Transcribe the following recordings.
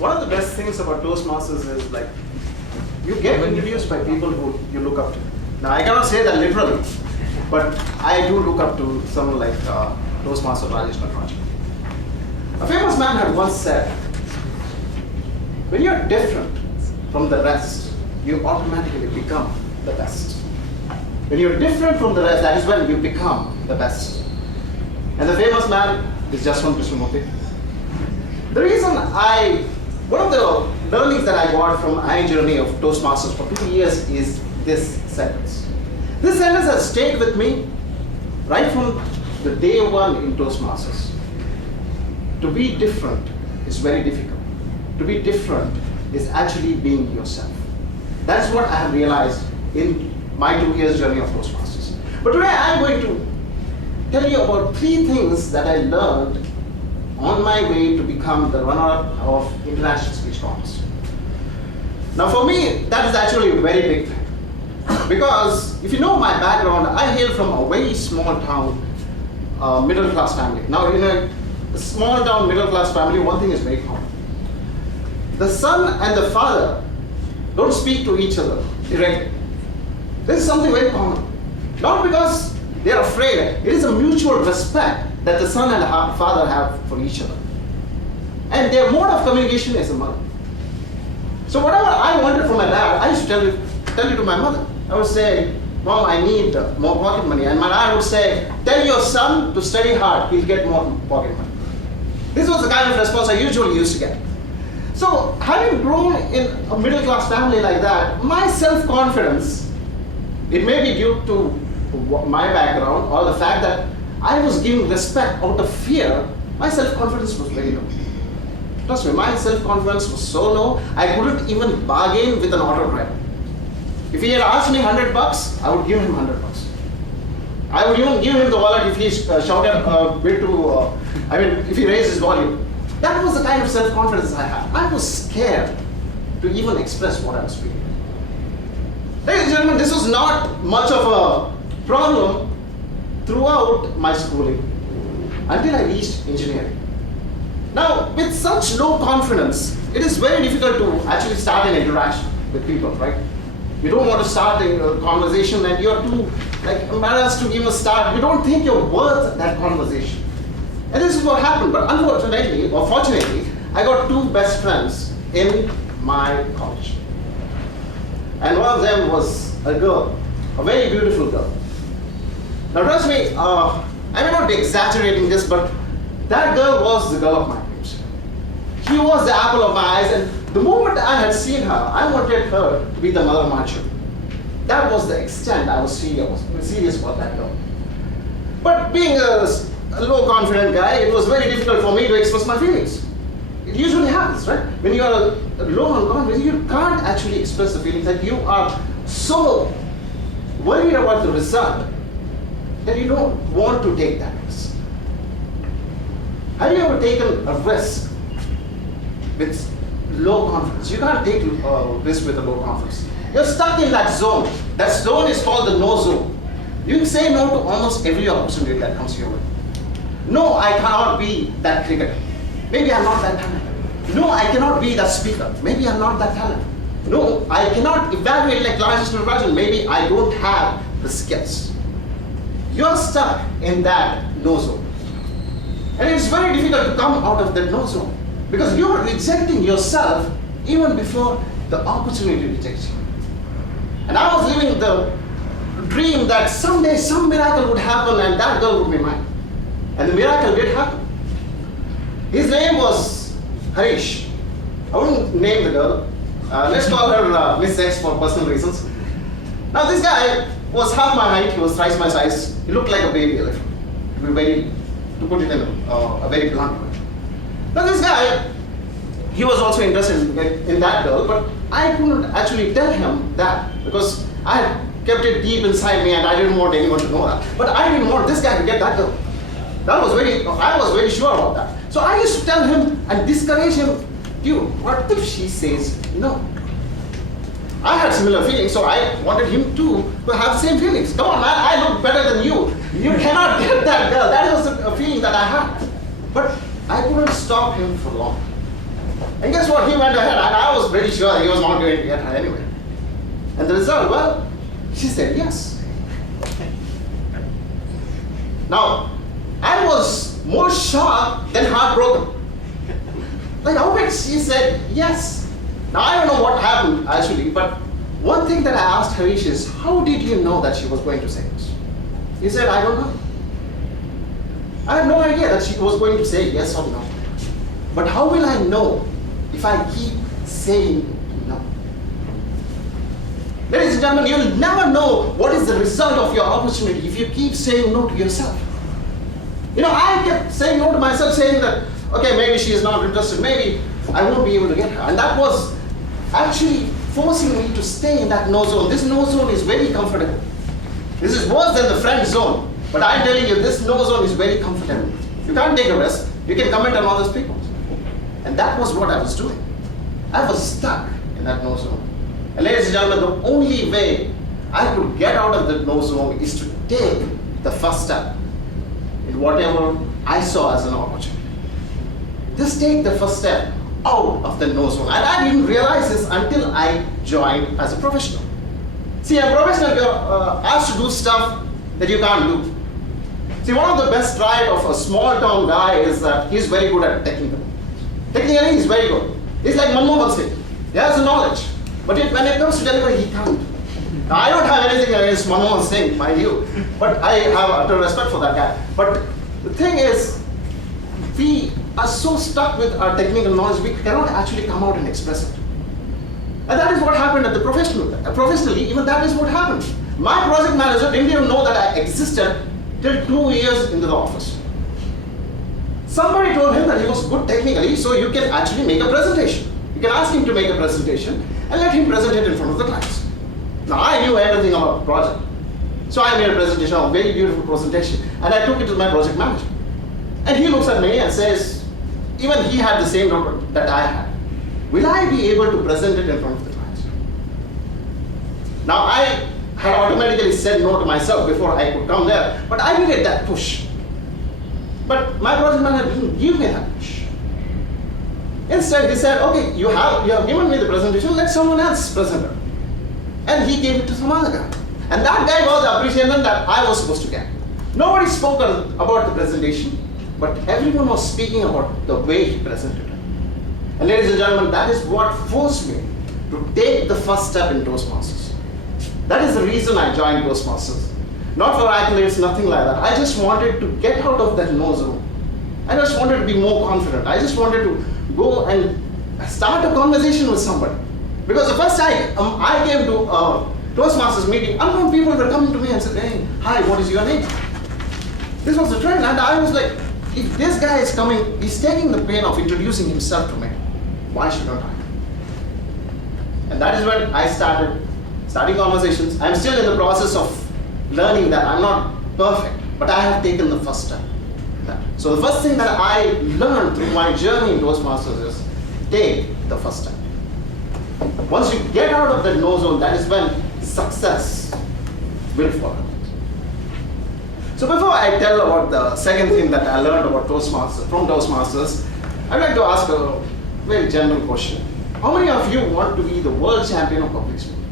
one of the best things about Toastmasters is like you get introduced by people who you look up to. Now I cannot say that literally, but I do look up to someone like Toastmaster Rajesh Nataraj. A famous man had once said, when you're different from the rest, you automatically become the best. When you're different from the rest, that is when you become the best. And the famous man is Jaswant. The reason one of the learnings that I got from my journey of Toastmasters for 2 years is this sentence. This sentence has stayed with me right from the day one in Toastmasters. To be different is very difficult. To be different is actually being yourself. That's what I have realized in my 2 years journey of Toastmasters. But today I'm going to tell you about 3 things that I learned on my way to become the runner-up of International Speech Contest. Now for me, that is actually a very big thing. Because if you know my background, I hail from a very small town, middle-class family. Now in a small town, middle-class family, one thing is very common. The son and the father don't speak to each other directly. This is something very common. Not because they are afraid, it is a mutual respect that the son and the father have for each other. And their mode of communication is a mother. So whatever I wanted from my dad, I used to tell it to my mother. I would say, Mom, I need more pocket money. And my dad would say, tell your son to study hard, he'll get more pocket money. This was the kind of response I usually used to get. So having grown in a middle class family like that, my self-confidence, it may be due to my background or the fact that I was giving respect out of fear, my self-confidence was very low. Trust me, my self-confidence was so low, I couldn't even bargain with an auto driver. If he had asked me $100, I would give him $100. I would even give him the wallet if he shouted a bit too, if he raised his volume. That was the kind of self-confidence I had. I was scared to even express what I was feeling. Ladies and gentlemen, this was not much of a problem throughout my schooling until I reached engineering. Now, with such low confidence, it is very difficult to actually start an interaction with people, right? You don't want to start a conversation and you're too embarrassed to even start. You don't think you're worth that conversation. And this is what happened, but unfortunately, or fortunately, I got 2 best friends in my college. And one of them was a girl, a very beautiful girl. Now trust me, I may not be exaggerating this, but that girl was the girl of my dreams. She was the apple of my eyes, and the moment I had seen her, I wanted her to be the mother of my children. That was the extent I was serious about that girl. But being a low confident guy, it was very difficult for me to express my feelings. It usually happens, right? When you are low on confidence, you can't actually express the feelings, that you are so worried about the result that you don't want to take that risk. Have you ever taken a risk with low confidence? You can't take a risk with a low confidence. You're stuck in that zone. That zone is called the no zone. You say no to almost every opportunity that comes your way. No, I cannot be that cricketer. Maybe I'm not that talented. No, I cannot be that speaker. Maybe I'm not that talented. No, I cannot evaluate like Rajesh Nataraj. Maybe I don't have the skills. You're stuck in that no zone. And it's very difficult to come out of that no zone because you're rejecting yourself even before the opportunity rejects you. And I was living the dream that someday some miracle would happen and that girl would be mine. And the miracle did happen. His name was Harish. I wouldn't name the girl. Let's call her Miss X for personal reasons. Now this guy was half my height, he was thrice my size. He looked like a baby elephant, to put it in a very blunt way. Now this guy, he was also interested in that girl, but I couldn't actually tell him that because I had kept it deep inside me and I didn't want anyone to know that. But I didn't want this guy to get that girl. I was very sure about that. So I used to tell him and discourage him, dude, what if she says no? I had similar feelings, so I wanted him to have the same feelings. Come on, man, I look better than you. You cannot get that girl. That was a feeling that I had. But I couldn't stop him for long. And guess what? He went ahead, and I was pretty sure he was not going to get her anyway. And the result, well, she said yes. Now, I was more shocked than heartbroken. Like, how could she said yes? Now, I don't know what happened actually, but one thing that I asked Harish is, how did you know that she was going to say yes? He said, I don't know. I had no idea that she was going to say yes or no. But how will I know if I keep saying no? Ladies and gentlemen, you'll never know what is the result of your opportunity if you keep saying no to yourself. You know, I kept saying no to myself, saying that, okay, maybe she is not interested, maybe I won't be able to get her. And that was actually forcing me to stay in that no zone. This no zone is very comfortable. This is worse than the friend zone. But I'm telling you, this no zone is very comfortable. You can't take a risk. You can comment on others people. And that was what I was doing. I was stuck in that no zone. And ladies and gentlemen, the only way I could get out of the no zone is to take the first step in whatever I saw as an opportunity. Just take the first step out of the no zone. And I didn't realize this until I joined as a professional. See, a professional, you're asked to do stuff that you can't do. See, one of the best traits of a small town guy is that he's very good at technical. Technically, he's very good. He's like Manmohan Singh. He has the knowledge. But when it comes to delivery, he can't. Now, I don't have anything against Manmohan Singh, mind you. But I have utter respect for that guy. But the thing is, we are so stuck with our technical knowledge, we cannot actually come out and express it. And that is what happened at the professional. Professionally, even that is what happened. My project manager didn't even know that I existed till 2 years into the office. Somebody told him that he was good technically, so you can actually make a presentation. You can ask him to make a presentation and let him present it in front of the clients. Now, I knew everything about the project. So I made a presentation, a very beautiful presentation, and I took it to my project manager. And he looks at me and says, even he had the same doubt that I had. Will I be able to present it in front of the clients? Now, I had automatically said no to myself before I could come there, but I needed that push. But my project manager didn't give me that push. Instead, he said, okay, you have given me the presentation, let someone else present it. And he gave it to some other guy. And that guy got the appreciation that I was supposed to get. Nobody spoke about the presentation, but everyone was speaking about the way he presented it. And ladies and gentlemen, that is what forced me to take the first step in Toastmasters. That is the reason I joined Toastmasters. Not for accolades, nothing like that. I just wanted to get out of that no zone. I just wanted to be more confident. I just wanted to go and start a conversation with somebody. Because the first time I came to a Toastmasters meeting, unknown people were coming to me and said, hey, hi, what is your name? This was the trend, and I was like, if this guy is coming, he's taking the pain of introducing himself to me, why shouldn't I? And that is when I starting conversations. I'm still in the process of learning that I'm not perfect, but I have taken the first step. So the first thing that I learned through my journey in Toastmasters is take the first step. Once you get out of that no zone, that is when success will follow. So before I tell about the second thing that I learned about Toastmasters, I'd like to ask a very general question. How many of you want to be the world champion of public speaking?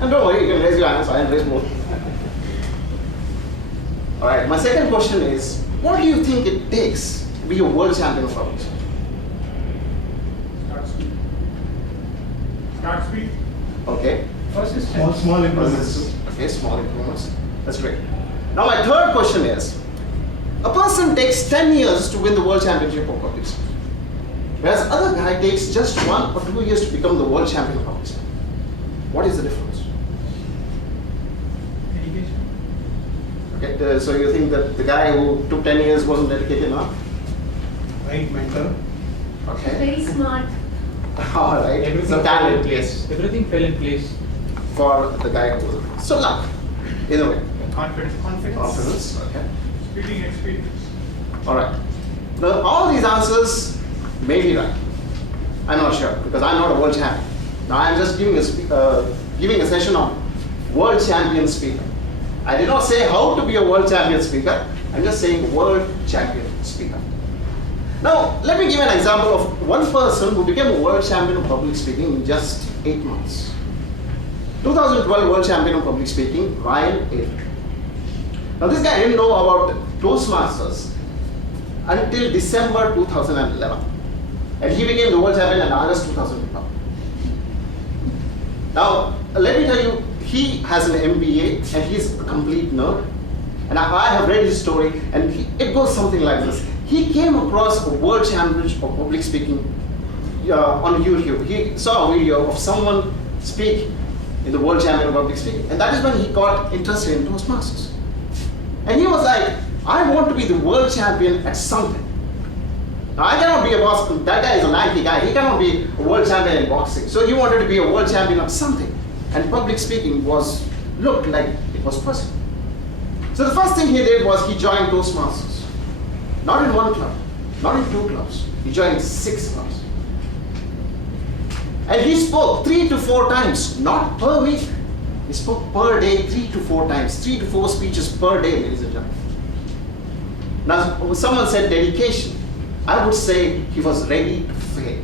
And don't worry, you can raise your hands, I can raise both. Alright, my second question is, what do you think it takes to be a world champion of public speaking? Start speed. Okay. Small improvements. Okay, small improvements. That's great. Now my third question is, a person takes 10 years to win the world championship of public speaking, whereas other guy takes just 1 or 2 years to become the world champion of public speaking. What is the difference? Education. Okay, so you think that the guy who took 10 years wasn't dedicated enough? Right mentor. Okay. Very smart. All right. Everything So fell in talent, place. yes, Everything fell in place. for the guy who. So luck. Either way. Confidence. Okay. Speaking experience. All right. Now, all these answers may be right. I'm not sure because I'm not a world champion. Now I'm just giving a session on world champion speaker. I did not say how to be a world champion speaker. I'm just saying world champion speaker. Now, let me give an example of one person who became a world champion of public speaking in just 8 months. 2012 world champion of public speaking, Ryan Avery. Now, this guy didn't know about Toastmasters until December 2011. And he became the world champion in August 2012. Now, let me tell you, he has an MBA and he's a complete nerd. And I have read his story, and it goes something like this. He came across a world championship of public speaking on YouTube. He saw a video of someone speak in the world champion of public speaking. And that is when he got interested in Toastmasters. And he was like, I want to be the world champion at something. Now, I cannot be a boss. That guy is a lanky guy. He cannot be a world champion in boxing. So he wanted to be a world champion of something. And public speaking looked like it was possible. So the first thing he did was he joined Toastmasters. Not in one club, not in 2 clubs. He joined 6 clubs. And he spoke 3 to 4 times, not per week. He spoke per day 3 to 4 times, 3 to 4 speeches per day, ladies and gentlemen. Now, someone said dedication. I would say he was ready to fail.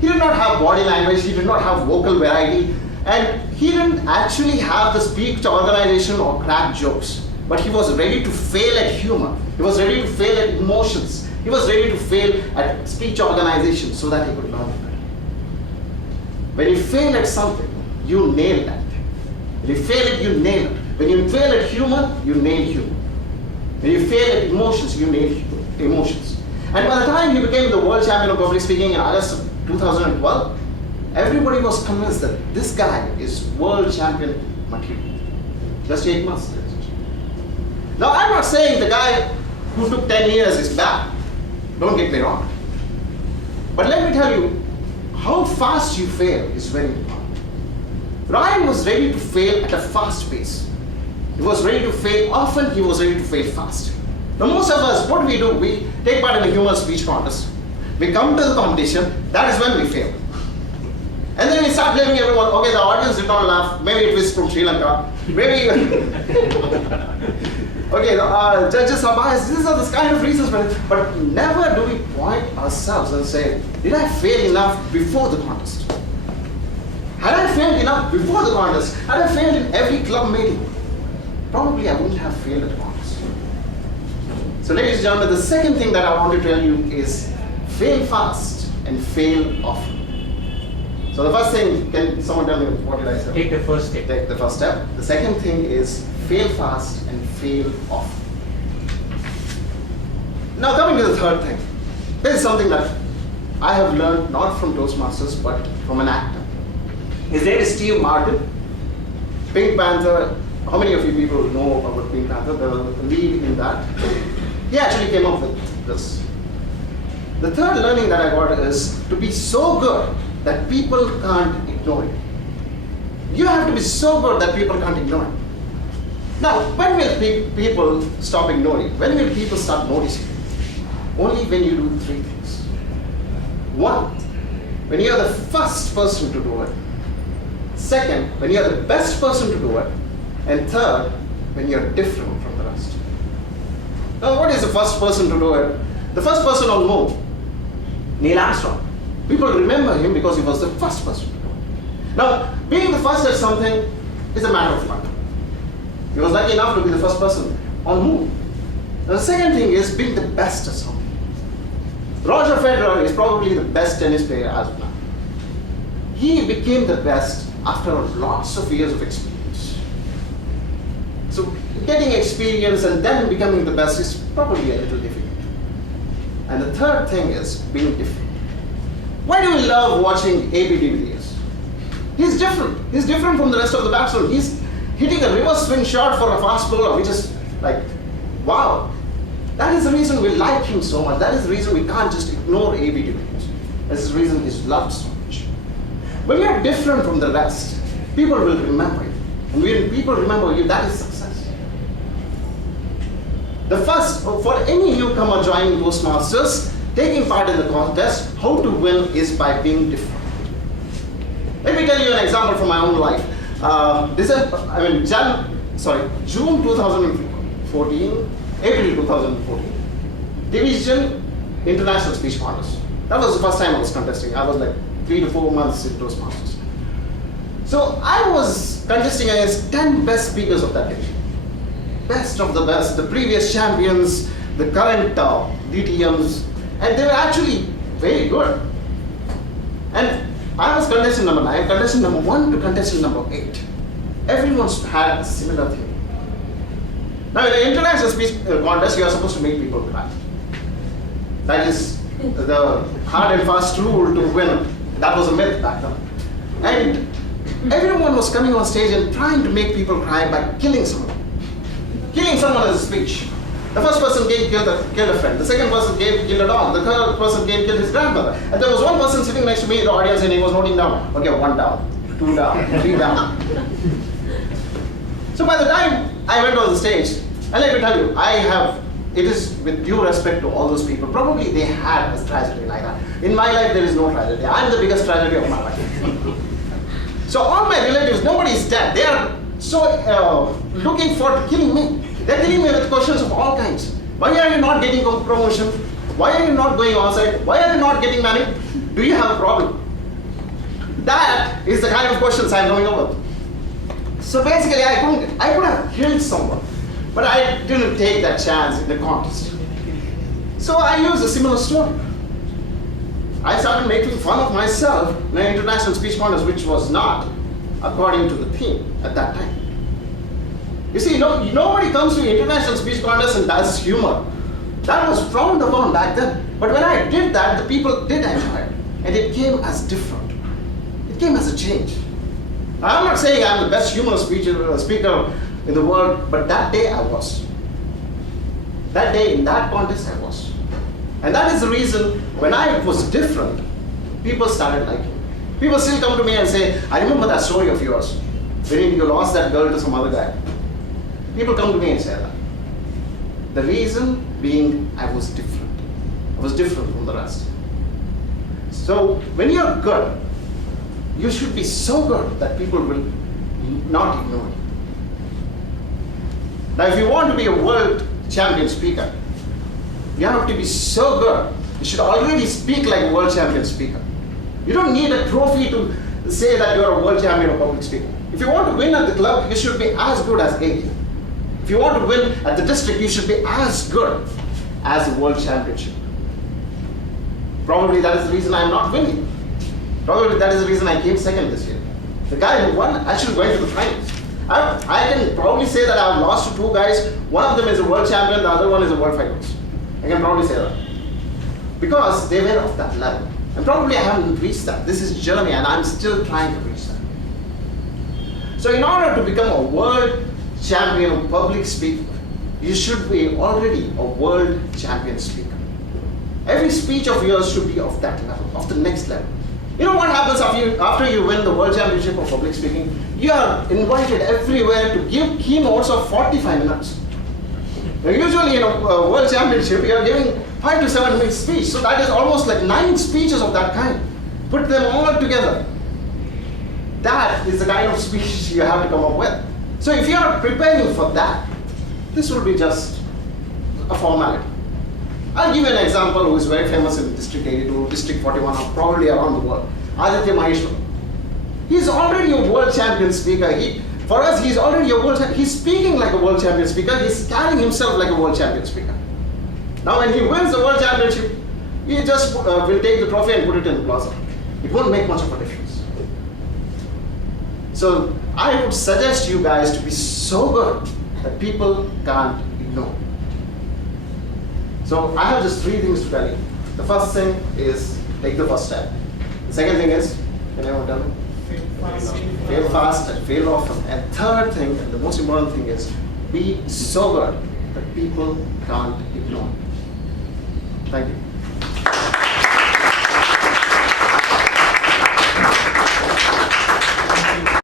He did not have body language, he did not have vocal variety, and he didn't actually have the speech organization or crack jokes. But he was ready to fail at humor. He was ready to fail at emotions. He was ready to fail at speech organization so that he could learn it. When you fail at something, you nail that. When you fail it, you nail it. When you fail at humor, you nail humor. When you fail at emotions, you nail emotions. And by the time he became the world champion of public speaking in August of 2012, everybody was convinced that this guy is world champion material. Just 8 months. Now, I'm not saying the guy who took 10 years is bad. Don't get me wrong. But let me tell you, how fast you fail is very important. Ryan was ready to fail at a fast pace. He was ready to fail often, he was ready to fail fast. Now, most of us, what do? We take part in a humor speech contest. We come to the competition, that is when we fail. And then we start blaming everyone. Okay, the audience did not laugh. Maybe it was from Sri Lanka. Maybe okay, the judges are biased. These are the kind of reasons, but never do we point ourselves and say, did I fail enough before the contest? Had I failed enough before the contest, had I failed in every club meeting, probably I wouldn't have failed at the contest. So ladies and gentlemen, the second thing that I want to tell you is fail fast and fail often. So the first thing, can someone tell me what did I say? Take the first step. Take the first step. The second thing is fail fast and fail often. Now coming to the third thing. This is something that I have learned not from Toastmasters but from an actor. His name is Steve Martin. Pink Panther. How many of you people know about Pink Panther? The lead in that. He actually came up with this. The third learning that I got is to be so good that people can't ignore it. You have to be so good that people can't ignore it. Now, when will people stop ignoring? When will people start noticing? Only when you do 3 things. 1, when you are the first person to do it. 2nd, when you are the best person to do it. And 3rd, when you are different from the rest. Now, what is the first person to do it? The first person on the moon, Neil Armstrong. People remember him because he was the first person to do it. Now, being the first at something is a matter of luck. He was lucky enough to be the first person on the moon. Now, the second thing is being the best at something. Roger Federer is probably the best tennis player as of now. He became the best after lots of years of experience. So getting experience and then becoming the best is probably a little difficult. And the third thing is being different. Why do we love watching AB de Villiers? He's different. He's different from the rest of the batsmen. He's hitting a reverse swing shot for a fast bowler, which is like, wow. That is the reason we like him so much. That is the reason we can't just ignore AB de Villiers. That is the reason he's loved so much. When you're different from the rest, people will remember you. And when people remember you, that is success. The first, for any newcomer joining Toastmasters, taking part in the contest, how to win is by being different. Let me tell you an example from my own life. June 2014, April 2014, Division international speech contest. That was the first time I was contesting. I was like 3 to 4 months in Toastmasters. So I was contesting against 10 best speakers of that day. Best of the best, the previous champions, the current DTMs, and they were actually very good. And I was contestant number 9, contestant number 1 to contestant number 8. Everyone's had a similar thing. Now in an international speech contest, you are supposed to make people cry. That is the hard and fast rule to win. That was a myth back then. And everyone was coming on stage and trying to make people cry by killing someone. Killing someone as a speech. The first person killed a friend. The second person killed a dog. The third person killed his grandmother. And there was one person sitting next to me in the audience and he was noting down. Okay, 1 down, 2 down, 3 down. So by the time I went on the stage, and let me tell you, it is with due respect to all those people, probably they had a tragedy like that. In my life, there is no tragedy. I'm the biggest tragedy of my life. So all my relatives, nobody is dead. They are so looking for killing me. They're killing me with questions of all kinds. Why are you not getting promotion? Why are you not going outside? Why are you not getting money? Do you have a problem? That is the kind of questions I'm coming up with. So basically, I could have killed someone, but I didn't take that chance in the contest. So I used a similar story. I started making fun of myself in an international speech contest, which was not according to the theme at that time. You see, nobody comes to international speech contest and does humor. That was frowned upon back then. But when I did that, the people did enjoy it. And it came as different. It came as a change. I'm not saying I'm the best humor speaker in the world, but that day I was. That day in that contest I was. And that is the reason when I was different, people started liking me. People still come to me and say, I remember that story of yours, when you lost that girl to some other guy. People come to me and say that. The reason being I was different. I was different from the rest. So when you're good, you should be so good that people will not ignore you. Now if you want to be a world champion speaker, you have to be so good. You should already speak like a world champion speaker. You don't need a trophy to say that you're a world champion of public speaking. If you want to win at the club, you should be as good as AD. If you want to win at the district, you should be as good as the world championship. Probably that is the reason I'm not winning. Probably that is the reason I came second this year. The guy who won actually went to the finals. I can probably say that I've lost to 2 guys. One of them is a world champion, the other one is a world finalist. I can probably say that. Because they were of that level. And probably I haven't reached that. This is journey and I'm still trying to reach that. So in order to become a world champion of public speaking, you should be already a world champion speaker. Every speech of yours should be of that level, of the next level. You know what happens after you win the world championship of public speaking? You are invited everywhere to give keynotes of 45 minutes. Now, usually in a world championship, you are giving 5 to 7 minute speech. So that is almost like 9 speeches of that kind. Put them all together. That is the kind of speech you have to come up with. So if you are preparing for that, this will be just a formality. I'll give you an example who is very famous in District 82, District 41, or probably around the world. Aditya Maheshwar. He's already a world champion speaker. For us, he's already a world champion. He's speaking like a world champion speaker. He's carrying himself like a world champion speaker. Now when he wins the world championship, he just will take the trophy and put it in the plaza. It won't make much of a difference. So I would suggest you guys to be so good that people can't ignore. So I have just 3 things to tell you. The first thing is take the first step. The second thing is, can anyone tell me? Fail fast and fail often. And third thing, and the most important thing is, be so good that people can't ignore. Thank you.